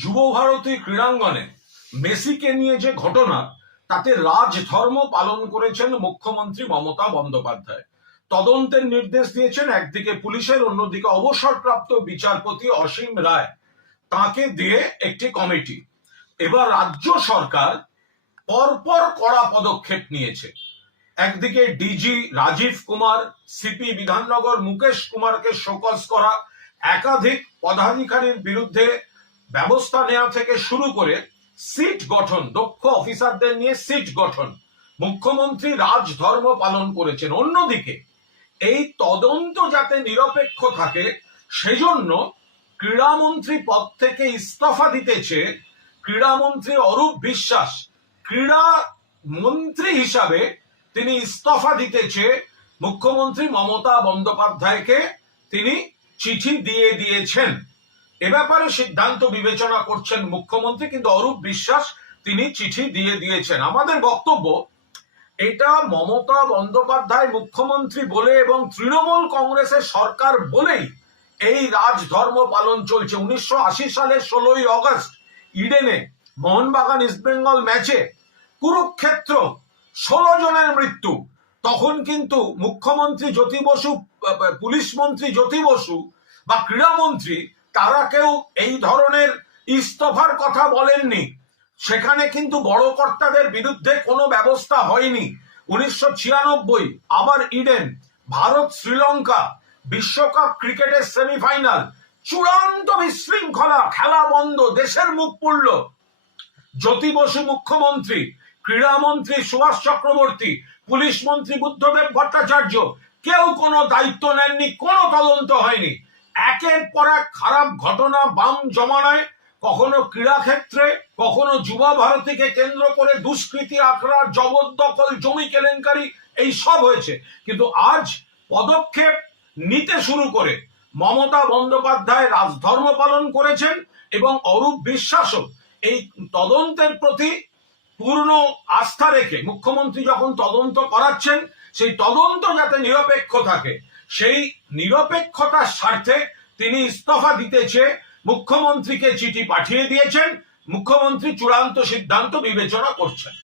যুব ভারতী ক্রীড়াঙ্গনে মেসিকে নিয়ে যে ঘটনা, তাতে রাজধর্ম পালন করেছেন মুখ্যমন্ত্রী মমতা বন্দ্যোপাধ্যায়। তদন্তের নির্দেশ দিয়েছেন একদিকে পুলিশের, অন্যদিকে অবসরপ্রাপ্ত বিচারপতি অসীম রায়, তাকে দিয়ে একটি কমিটি। এবার রাজ্য সরকার পরপর কড়া পদক্ষেপ নিয়েছে। একদিকে ডিজি রাজীব কুমার, সিপি বিধাননগর মুকেশ কুমারকে শোকজ করা, একাধিক পদাধিকারীর বিরুদ্ধে ব্যবস্থা নেওয়া থেকে শুরু করে সিট গঠন, দক্ষ অফিসারদের নিয়ে সিট গঠন, মুখ্যমন্ত্রী রাজধর্ম পালন করেছেন। অন্যদিকে এই তদন্ত যাতে নিরপেক্ষ থাকে সেজন্য ক্রীড়ামন্ত্রী পদ থেকে ইস্তফা দিতেছে ক্রীড়ামন্ত্রী অরূপ বিশ্বাস। ক্রীড়া মন্ত্রী হিসাবে তিনি ইস্তফা দিতেছে মুখ্যমন্ত্রী মমতা বন্দ্যোপাধ্যায়কে তিনি চিঠি দিয়ে দিয়েছেন। এ ব্যাপারে সিদ্ধান্ত বিবেচনা করছেন মুখ্যমন্ত্রী, কিন্তু অরূপ বিশ্বাস তিনি চিঠি দিয়ে দিয়েছেন। আমাদের বক্তব্য, এটা মমতা বন্দ্যোপাধ্যায় মুখ্যমন্ত্রী বলে এবং তৃণমূল কংগ্রেসের সরকার বলেই এই রাজধর্ম পালন চলছে। 1980 সালের 16ই অগস্ট ইডেনে মোহনবাগান ইস্টবেঙ্গল ম্যাচে কুরুক্ষেত্র 16 জনের মৃত্যু। তখন কিন্তু মুখ্যমন্ত্রী জ্যোতি বসু, পুলিশ মন্ত্রী জ্যোতি বসু বা ক্রীড়ামন্ত্রী, তারা কেউ এই ধরনের ইস্তফার কথা বলেননি। সেখানে কিন্তু বড় কর্তাদের বিরুদ্ধে কোনো ব্যবস্থা হয়নি। 1996 আবার ইডেন, ভারত শ্রীলঙ্কা বিশ্বকাপ ক্রিকেটের সেমিফাইনাল, চূড়ান্ত বিশৃঙ্খলা, খেলা বন্ধ, দেশের মুখ পুড়ল। জ্যোতি বসু মুখ্যমন্ত্রী, ক্রীড়ামন্ত্রী সুভাষ চক্রবর্তী, পুলিশ মন্ত্রী বুদ্ধদেব ভট্টাচার্য কেউ কোনো দায়িত্ব নেননি, কোনো তদন্ত হয়নি। একের পর এক খারাপ ঘটনা বাম জমানায়, কখনো ক্রীড়াক্ষেত্রে, কখনো যুবা ভারতীকে কেন্দ্র করে দুষ্কৃতি, আখড়া, জবরদখল, জমি কেলেঙ্কারি, এই সব হয়েছে। কিন্তু আজ পদক্ষেপ নিতে শুরু করে মমতা বন্দ্যোপাধ্যায় রাজধর্ম পালন করেছেন এবং অরূপ বিশ্বাসও এই তদন্তের প্রতি পূর্ণ আস্থা রেখে মুখ্যমন্ত্রী যখন তদন্ত করাচ্ছেন, সেই তদন্ত যাতে নিরপেক্ষ থাকে, সেই নিরপেক্ষতার স্বার্থে তিনি ইস্তফা দিতেছে মুখ্যমন্ত্রীকে চিঠি পাঠিয়ে দিয়েছেন। মুখ্যমন্ত্রী চূড়ান্ত সিদ্ধান্ত বিবেচনা করছেন।